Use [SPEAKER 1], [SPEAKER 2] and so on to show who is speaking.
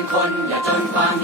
[SPEAKER 1] เป็นคนอย่าจนความ